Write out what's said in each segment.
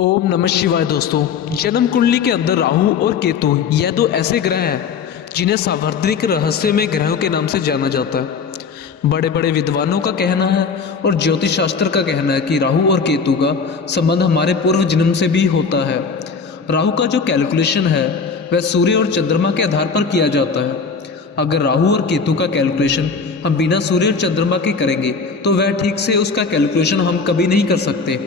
ओम नमः शिवाय। दोस्तों, जन्म कुंडली के अंदर राहु और केतु यह दो ऐसे ग्रह हैं जिन्हें सार्वत्रिक रहस्यमय ग्रहों के नाम से जाना जाता है। बड़े बड़े विद्वानों का कहना है और ज्योतिष शास्त्र का कहना है कि राहु और केतु का संबंध हमारे पूर्व जन्म से भी होता है। राहु का जो कैलकुलेशन है वह सूर्य और चंद्रमा के आधार पर किया जाता है। अगर राहु और केतु का कैलकुलेशन हम बिना सूर्य और चंद्रमा के करेंगे तो वह ठीक से उसका कैलकुलेशन हम कभी नहीं कर सकते।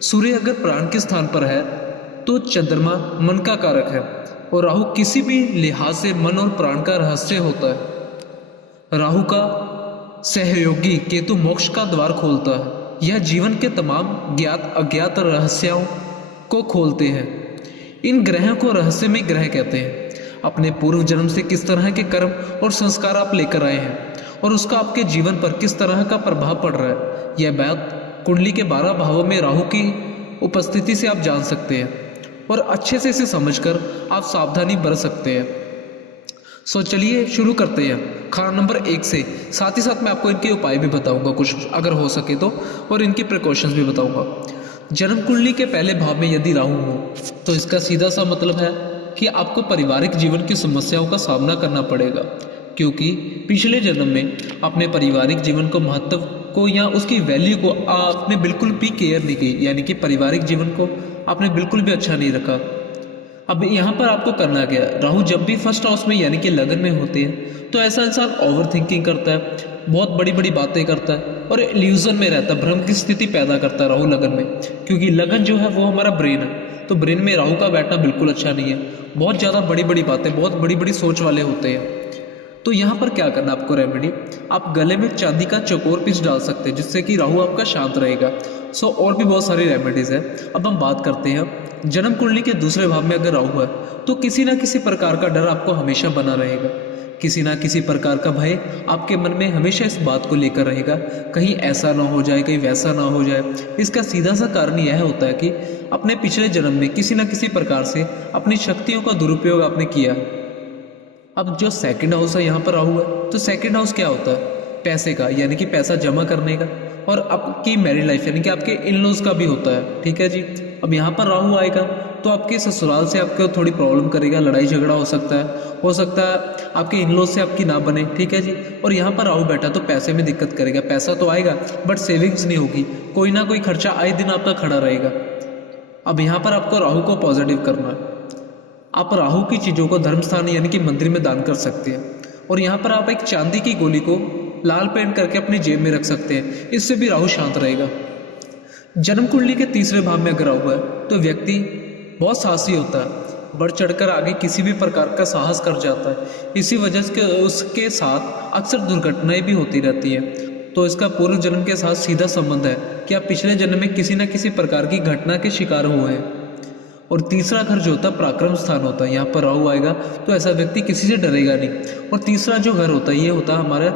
सूर्य अगर प्राण के स्थान पर है तो चंद्रमा मन का कारक है और राहु किसी भी लिहाज से मन और प्राण का रहस्य होता है। राहु का सहयोगी केतु मोक्ष का द्वार खोलता है। यह जीवन के तमाम ज्ञात अज्ञात रहस्यों को खोलते हैं। इन ग्रहों को रहस्यमय ग्रह कहते हैं। अपने पूर्व जन्म से किस तरह के कर्म और संस्कार आप लेकर आए हैं और उसका आपके जीवन पर किस तरह का प्रभाव पड़ रहा है, यह बात कुंडली के 12 भावों में राहु की उपस्थिति से आप जान सकते हैं और अच्छे से इसे समझकर आप सावधानी बरत सकते हैं। सो चलिए शुरू करते हैं खाना नंबर 1 से। साथ ही साथ मैं आपको इनके उपाय भी बताऊंगा कुछ अगर हो सके तो, और इनकी प्रिकॉशंस भी बताऊंगा। जन्म कुंडली के पहले भाव में यदि राहु हो तो इसका सीधा सा मतलब है कि आपको पारिवारिक जीवन की समस्याओं का सामना करना पड़ेगा, क्योंकि पिछले जन्म में अपने पारिवारिक जीवन को महत्व को या उसकी वैल्यू को आपने बिल्कुल भी केयर नहीं की, यानी कि पारिवारिक जीवन को आपने बिल्कुल भी अच्छा नहीं रखा। अब यहाँ पर आपको करना क्या है, राहु जब भी फर्स्ट हाउस में यानी कि लगन में होते हैं तो ऐसा इंसान ओवर थिंकिंग करता है, बहुत बड़ी बड़ी बातें करता है और इल्यूजन में रहता है, भ्रम की स्थिति पैदा करता है राहु लगन में। क्योंकि लगन जो है वो हमारा ब्रेन है, तो ब्रेन में राहु का बैठना बिल्कुल अच्छा नहीं है। बहुत ज़्यादा बड़ी बड़ी बातें, बहुत बड़ी बड़ी सोच वाले होते हैं। तो यहाँ पर क्या करना आपको रेमेडी, आप गले में चांदी का चकोर पीस डाल सकते हैं जिससे कि राहु आपका शांत रहेगा। और भी बहुत सारी रेमेडीज है। अब हम बात करते हैं जन्म कुंडली के दूसरे भाव में अगर राहु है तो किसी ना किसी प्रकार का डर आपको हमेशा बना रहेगा। किसी ना किसी प्रकार का भय आपके मन में हमेशा इस बात को लेकर रहेगा, कहीं ऐसा ना हो जाए, कहीं वैसा ना हो जाए। इसका सीधा सा कारण यह होता है कि अपने पिछले जन्म में किसी ना किसी प्रकार से अपनी शक्तियों का दुरुपयोग आपने किया। अब जो सेकंड हाउस है यहाँ पर राहु है, तो सेकंड हाउस क्या होता है, पैसे का, यानी कि पैसा जमा करने का, और आपकी मैरिड लाइफ यानी कि आपके इन लॉज का भी होता है। ठीक है जी। अब यहाँ पर राहु आएगा तो आपके ससुराल से आपको थोड़ी प्रॉब्लम करेगा, लड़ाई झगड़ा हो सकता है आपके इन लॉज से आपकी ना बने। ठीक है जी। और यहाँ पर राहु बैठा तो पैसे में दिक्कत करेगा, पैसा तो आएगा बट सेविंग्स नहीं होगी, कोई ना कोई खर्चा आए दिन आपका खड़ा रहेगा। अब यहाँ पर आपको राहु को पॉजिटिव करना है। आप राहु की चीज़ों को धर्म स्थान यानी कि मंदिर में दान कर सकते हैं, और यहाँ पर आप एक चांदी की गोली को लाल पेंट करके अपनी जेब में रख सकते हैं, इससे भी राहु शांत रहेगा। जन्म कुंडली के तीसरे भाव में अगर राहु है तो व्यक्ति बहुत साहसी होता है, बढ़ चढ़कर आगे किसी भी प्रकार का साहस कर जाता है। इसी वजह से उसके साथ अक्सर दुर्घटनाएं भी होती रहती है। तो इसका पूर्व जन्म के साथ सीधा संबंध है कि आप पिछले जन्म में किसी न किसी प्रकार की घटना के शिकार हुए हैं। और तीसरा घर जो होता है पराक्रम स्थान होता है, यहाँ पर राहु आएगा तो ऐसा व्यक्ति किसी से डरेगा नहीं। और तीसरा जो घर होता है ये होता है हमारा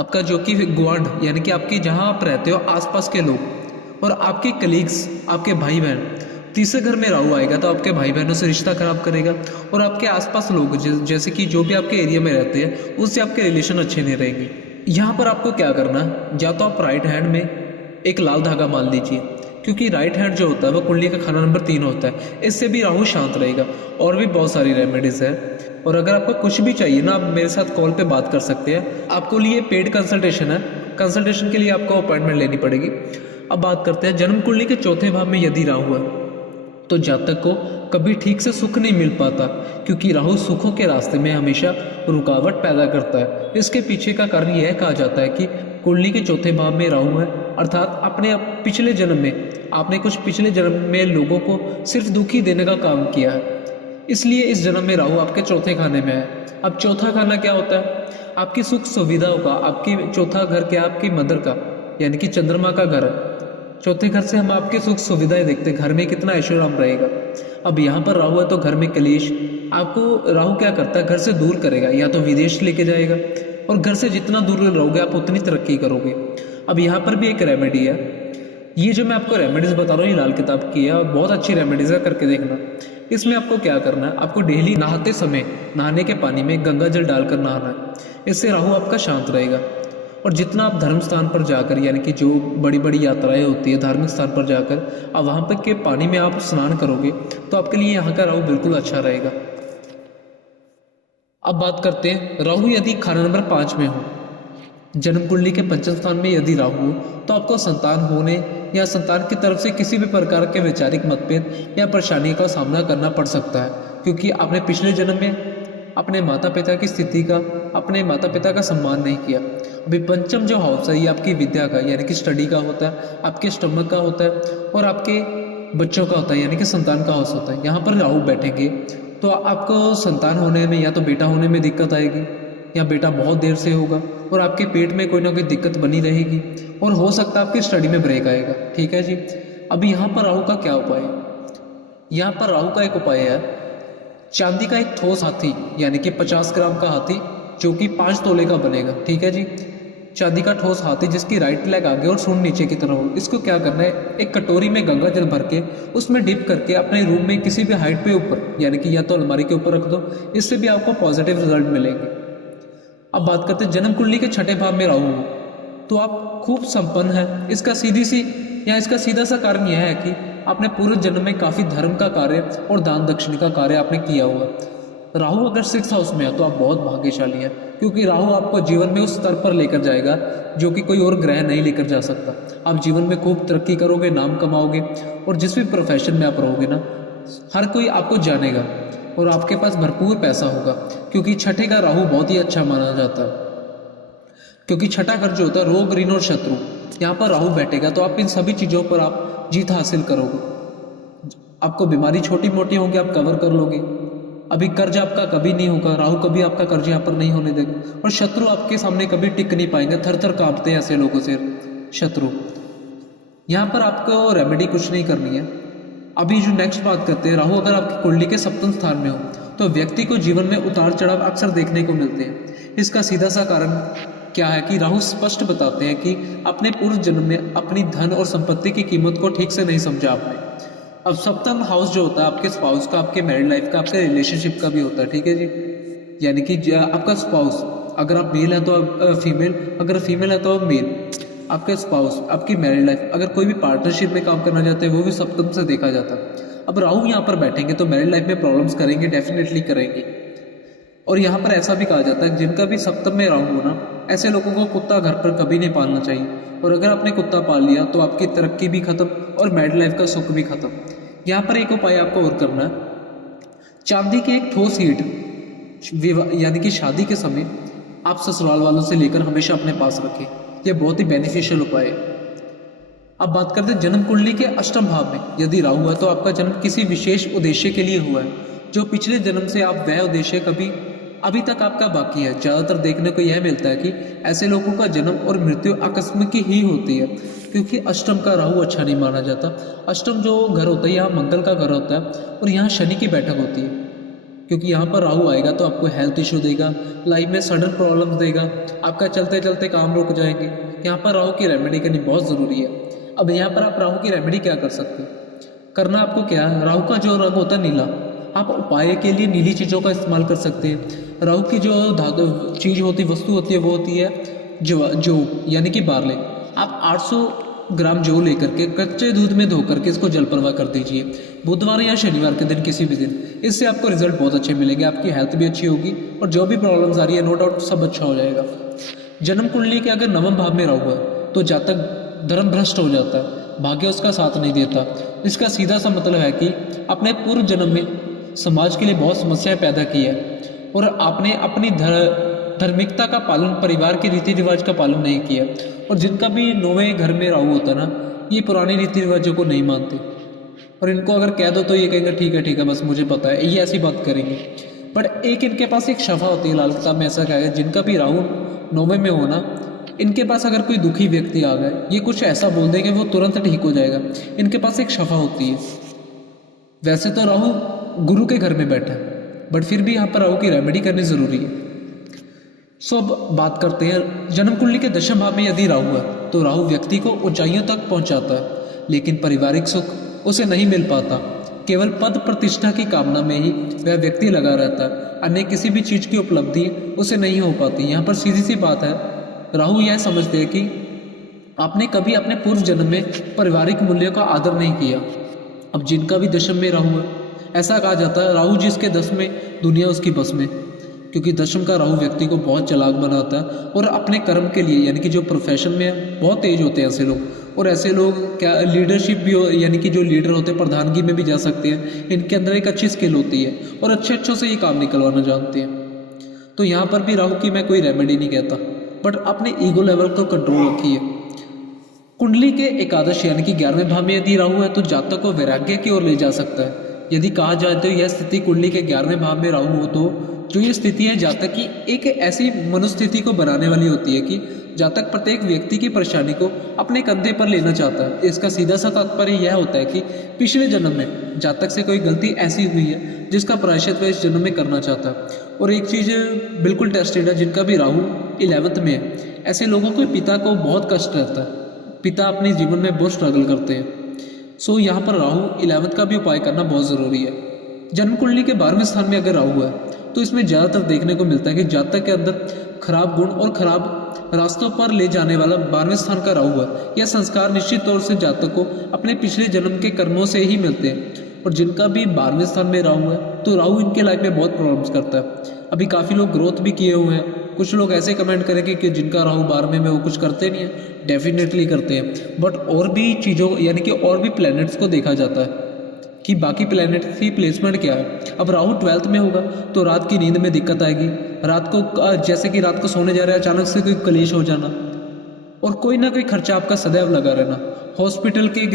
आपका जो कि ग्वांड, यानी कि आपके जहाँ आप रहते हो आसपास के लोग और आपके कलीग्स, आपके भाई बहन। तीसरे घर में राहु आएगा तो आपके भाई बहनों से रिश्ता खराब करेगा और आपके आसपास लोग जैसे कि जो भी आपके एरिया में रहते हैं उससे आपके रिलेशन अच्छे नहीं रहेंगे। यहाँ पर आपको क्या करना है, या तो आप राइट हैंड में एक लाल धागा मान लीजिए, क्योंकि राइट हैंड जो होता है वो कुंडली का खाना नंबर 3 होता है, इससे भी राहु शांत रहेगा। और भी बहुत सारी रेमेडीज है। और अगर आपको कुछ भी चाहिए ना, आप मेरे साथ कॉल पे बात कर सकते हैं। आपको लिए पेड कंसल्टेशन है, कंसल्टेशन के लिए आपको अपॉइंटमेंट लेनी पड़ेगी। अब बात करते हैं जन्म कुंडली के चौथे भाव में यदि राहु है तो जातक को कभी ठीक से सुख नहीं मिल पाता, क्योंकि राहु सुखों के रास्ते में हमेशा रुकावट पैदा करता है। इसके पीछे का कारण यह कहा जाता है कि कुंडली के चौथे भाव में राहु है, अर्थात अपने पिछले जन्म में आपने कुछ पिछले जन्म में लोगों को सिर्फ दुखी देने का काम किया है, इसलिए इस जन्म में राहु आपके चौथे खाने में है। अब चौथा खाना क्या होता है, आपकी सुख सुविधाओं का। आपकी चौथा घर क्या, आपकी मदर का, यानी कि चंद्रमा का घर है। चौथे घर से हम आपकी सुख सुविधाएं देखते हैं, घर में कितना ऐशोआराम रहेगा। अब यहाँ पर राहु है तो घर में कलेश। आपको राहु क्या करता है, घर से दूर करेगा, या तो विदेश लेके जाएगा, और घर से जितना दूर रहोगे आप उतनी तरक्की करोगे। अब यहाँ पर भी एक रेमेडी है, ये जो मैं आपको रेमेडीज बता रहा हूँ ये लाल किताब की है और बहुत अच्छी रेमेडीज है, करके देखना। इसमें आपको क्या करना है, आपको डेली नहाते समय नहाने के पानी में गंगा जल डालकर नहाना है, इससे राहु आपका शांत रहेगा। और जितना आप धर्म स्थान पर जाकर, यानी कि जो बड़ी बड़ी यात्राएं होती है धार्मिक स्थान पर जाकर, अब वहाँ पर के पानी में आप स्नान करोगे तो आपके लिए यहाँ का राहु बिल्कुल अच्छा रहेगा। अब बात करते हैं राहु यदि खाना नंबर 5 में हो, जन्म कुंडली के पंचम स्थान में यदि राहु हो तो आपको संतान होने या संतान की तरफ से किसी भी प्रकार के वैचारिक मतभेद या परेशानी का सामना करना पड़ सकता है, क्योंकि आपने पिछले जन्म में अपने माता पिता की स्थिति का, अपने माता पिता का सम्मान नहीं किया। अभी पंचम जो हाउस है ये आपकी विद्या का, यानी कि स्टडी का होता है, आपके स्टमक का होता है और आपके बच्चों का होता है, यानी कि संतान का हाउस होता है। यहाँ पर राहु बैठेंगे तो आपको संतान होने में या तो बेटा होने में दिक्कत आएगी, या बेटा बहुत देर से होगा और आपके पेट में कोई ना कोई दिक्कत बनी रहेगी, और हो सकता है आपकी स्टडी में ब्रेक आएगा। ठीक है जी। अब यहाँ पर राहु का क्या उपाय है? यहाँ पर राहु का एक उपाय है, चांदी का एक ठोस हाथी, यानी कि 50 ग्राम का हाथी जो कि 5 तोले का बनेगा। ठीक है जी। चांदी का ठोस हाथी जिसकी राइट लेग आगे और सूंड नीचे की तरफ हो, इसको क्या करना है, एक कटोरी में गंगा जल भर के उसमें डिप करके अपने रूम में किसी भी हाइट पे ऊपर, यानी कि या तो अलमारी के ऊपर रख दो, इससे भी आपको पॉजिटिव रिजल्ट मिलेंगे। अब बात करते हैं जन्म कुंडली के छठे भाव में राहु हो तो आप खूब संपन्न है। इसका सीधा सा कारण यह है कि आपने पूरे जन्म में काफी धर्म का कार्य और दान दक्षिण का कार्य आपने किया हुआ। राहु अगर 6th हाउस में है तो आप बहुत भाग्यशाली हैं, क्योंकि राहु आपको जीवन में उस स्तर पर लेकर जाएगा जो कि कोई और ग्रह नहीं लेकर जा सकता। आप जीवन में खूब तरक्की करोगे, नाम कमाओगे, और जिस भी प्रोफेशन में आप रहोगे ना, हर कोई आपको जानेगा और आपके पास भरपूर पैसा होगा, क्योंकि छठे का राहु बहुत ही अच्छा माना जाता है। क्योंकि छठा घर जो होता है रोग, ऋण और शत्रु, यहाँ पर राहु बैठेगा तो आप इन सभी चीज़ों पर आप जीत हासिल करोगे। आपको बीमारी छोटी मोटी होगी आप कवर कर लोगे। अभी कर्ज आपका कभी नहीं होगा, राहु कभी आपका कर्ज यहाँ पर नहीं होने देगा, और शत्रु आपके सामने कभी टिक नहीं पाएंगे, थर थर कांपते हैं ऐसे लोगों से शत्रु। यहाँ पर आपको रेमेडी कुछ नहीं करनी है। अभी जो नेक्स्ट बात करते हैं, राहु अगर आपकी कुंडली के सप्तम स्थान में हो तो व्यक्ति को जीवन में उतार चढ़ाव अक्सर देखने को मिलते हैं। इसका सीधा सा कारण क्या है कि राहु स्पष्ट बताते हैं कि अपने पूर्व जन्म में अपनी धन और संपत्ति की कीमत को ठीक से नहीं समझा आपने। अब सप्तम हाउस जो होता है आपके स्पाउस का, आपके मैरिड लाइफ का, आपके रिलेशनशिप का भी होता है। ठीक है जी। यानी कि आपका स्पाउस, अगर आप मेल है तो आप फीमेल, अगर फीमेल है तो आप मेल, आपका स्पाउस, आपकी मैरिड लाइफ, अगर कोई भी पार्टनरशिप में काम करना चाहते हैं वो भी सप्तम से देखा जाता है। अब राहु यहाँ पर बैठेंगे तो मैरिड लाइफ में प्रॉब्लम्स करेंगे, डेफिनेटली करेंगे। और यहाँ पर ऐसा भी कहा जाता है जिनका भी सप्तम में राहु हो ना, ऐसे लोगों को कुत्ता घर पर कभी नहीं पालना चाहिए, और अगर आपने कुत्ता पाल लिया तो आपकी तरक्की भी खत्म और मैरिड लाइफ का सुख भी खत्म। यहाँ पर एक उपाय आपको और करना है, चांदी की एक ठोस ईंट यानी कि शादी के समय आप ससुराल वालों से लेकर हमेशा अपने पास रखें। यह बहुत ही बेनिफिशियल उपाय है। अब बात करते हैं जन्म कुंडली के अष्टम भाव में यदि राहु है तो आपका जन्म किसी विशेष उद्देश्य के लिए हुआ है, जो पिछले जन्म से आप वह उद्देश्य कभी अभी तक आपका बाकी है। ज़्यादातर देखने को यह मिलता है कि ऐसे लोगों का जन्म और मृत्यु आकस्मिक ही होती है, क्योंकि अष्टम का राहु अच्छा नहीं माना जाता। अष्टम जो घर होता है यहाँ मंगल का घर होता है और यहाँ शनि की बैठक होती है, क्योंकि यहाँ पर राहु आएगा तो आपको हेल्थ इशू देगा, लाइफ में सडन प्रॉब्लम्स देगा, आपका चलते चलते काम रुक जाएंगे। यहाँ पर राहु की रेमेडी करनी बहुत ज़रूरी है। अब यहाँ पर आप राहु की रेमेडी क्या कर सकते हैं? करना आपको क्या है, राहु का जो रंग होता है नीला, आप उपाय के लिए नीली चीज़ों का इस्तेमाल कर सकते हैं। राहु की जो धातु चीज़ होती है, वस्तु होती है, वो होती है जौ यानी कि बार्ले। आप 800 ग्राम जौ लेकर के कच्चे दूध में धो करके इसको जल प्रवाह कर दीजिए बुधवार या शनिवार के दिन, किसी भी दिन। इससे आपको रिजल्ट बहुत अच्छे मिलेंगे, आपकी हेल्थ भी अच्छी होगी और जो भी प्रॉब्लम्स आ रही है नो डाउट सब अच्छा हो जाएगा। जन्म कुंडली के अगर नवम भाव में राहु है तो जातक धर्म भ्रष्ट हो जाता है, भाग्य उसका साथ नहीं देता। इसका सीधा सा मतलब है कि अपने पूर्व जन्म में समाज के लिए बहुत समस्याएं पैदा की है और आपने अपनी धार्मिकता का पालन, परिवार के रीति रिवाज का पालन नहीं किया। और जिनका भी 9वें घर में राहु होता ना, ये पुराने रीति रिवाजों को नहीं मानते और इनको अगर कह दो तो ये कहेंगे ठीक है बस मुझे पता है, ये ऐसी बात करेंगे। बट एक इनके पास एक शफा होती है, लाल किताब में ऐसा कहा है, जिनका भी राहु 9वें में हो ना, इनके पास अगर कोई दुखी व्यक्ति आ गए, ये कुछ ऐसा बोल देंगे वो तुरंत ठीक हो जाएगा। इनके पास एक शफा होती है। वैसे तो राहु गुरु के घर में बैठा है, बट फिर भी यहाँ पर राहु की रेमेडी करनी जरूरी है। अब बात करते हैं जन्म कुंडली के दशम भाव में यदि राहु है तो राहु व्यक्ति को ऊंचाइयों तक पहुंचाता है, लेकिन पारिवारिक सुख उसे नहीं मिल पाता। केवल पद प्रतिष्ठा की कामना में ही वह व्यक्ति लगा रहता है, अन्य किसी भी चीज की उपलब्धि उसे नहीं हो पाती। यहाँ पर सीधी सी बात है, राहु यह समझते हैं कि आपने कभी अपने पूर्व जन्म में पारिवारिक मूल्यों का आदर नहीं किया। अब जिनका भी दशम में राहु है, ऐसा कहा जाता है राहु जिसके दस में दुनिया उसकी बस में, क्योंकि दशम का राहु व्यक्ति को बहुत चालाक बनाता है और अपने कर्म के लिए यानी कि जो प्रोफेशन में है बहुत तेज होते हैं ऐसे लोग। और ऐसे लोग क्या लीडरशिप भी हो, यानी कि जो लीडर होते हैं प्रधानगी में भी जा सकते हैं। इनके अंदर एक अच्छी स्किल होती है और अच्छे से ये काम निकलवाना जानते हैं। तो यहाँ पर भी राहु की मैं कोई रेमेडी नहीं कहता, बट अपने ईगो लेवल को कंट्रोल रखिए। कुंडली के एकादश यानी कि 11वें भाव में यदि राहु है तो जातक को वैराग्य की ओर ले जा सकता है। यदि कहा जाए तो यह स्थिति कुंडली के 11वें भाव में राहु हो तो जो ये स्थिति है जातक की एक ऐसी मनोस्थिति को बनाने वाली होती है कि जातक प्रत्येक व्यक्ति की परेशानी को अपने कंधे पर लेना चाहता है। इसका सीधा सा तात्पर्य यह होता है कि पिछले जन्म में जातक से कोई गलती ऐसी हुई है जिसका प्रायश्चित वह इस जन्म में करना चाहता है। और एक चीज़ बिल्कुल टेस्टेड है, जिनका भी राहु 11th में है, ऐसे लोगों को पिता को बहुत कष्ट रहता है, पिता अपने जीवन में बहुत स्ट्रगल करते हैं। सो यहाँ पर राहु 11th का भी उपाय करना बहुत ज़रूरी है। जन्म कुंडली के 12वें स्थान में अगर राहु है तो इसमें ज़्यादातर देखने को मिलता है कि जातक के अंदर खराब गुण और खराब रास्तों पर ले जाने वाला 12वें स्थान का राहु है। यह संस्कार निश्चित तौर से जातक को अपने पिछले जन्म के कर्मों से ही मिलते हैं। और जिनका भी 12वें स्थान में राहु है तो राहु इनके लाइफ में बहुत प्रॉब्लम्स करता है। अभी काफ़ी लोग ग्रोथ भी किए हुए हैं। कुछ लोग ऐसे कमेंट करेंगे कि जिनका राहु 12वें में वो कुछ करते नहीं है, डेफिनेटली करते हैं। बट और भी चीज़ों यानी कि और भी प्लैनेट्स को देखा जाता है कि बाकी प्लैनेट की प्लेसमेंट क्या है। अब राहु 12th में होगा तो रात की नींद में दिक्कत आएगी, रात को जैसे कि रात को सोने जा रहे हैं अचानक से कोई कलेश हो जाना, और कोई ना कोई खर्चा आपका सदैव लगा रहना। हॉस्पिटल के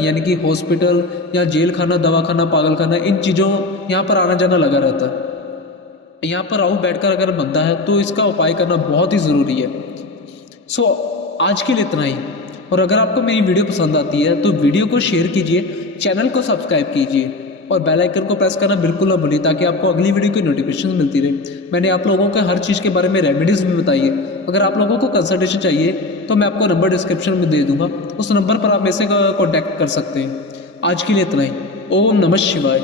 यानी कि हॉस्पिटल या जेल खाना, दवाखाना, पागलखाना, इन चीज़ों यहाँ पर आना जाना लगा रहता है। यहाँ पर राहु बैठकर अगर बनता है तो इसका उपाय करना बहुत ही ज़रूरी है। सो आज के लिए इतना ही। और अगर आपको मेरी वीडियो पसंद आती है तो वीडियो को शेयर कीजिए, चैनल को सब्सक्राइब कीजिए और बेल आइकन को प्रेस करना बिल्कुल ना भूलिए ताकि आपको अगली वीडियो की नोटिफिकेशन मिलती रहे। मैंने आप लोगों को हर चीज़ के बारे में रेमेडीज़ भी बताई है। अगर आप लोगों को कंसल्टेशन चाहिए तो मैं आपको नंबर डिस्क्रिप्शन में दे दूंगा, उस नंबर पर आप मेरे से कॉन्टैक्ट कर सकते हैं। आज के लिए इतना ही। ओम नमः शिवाय।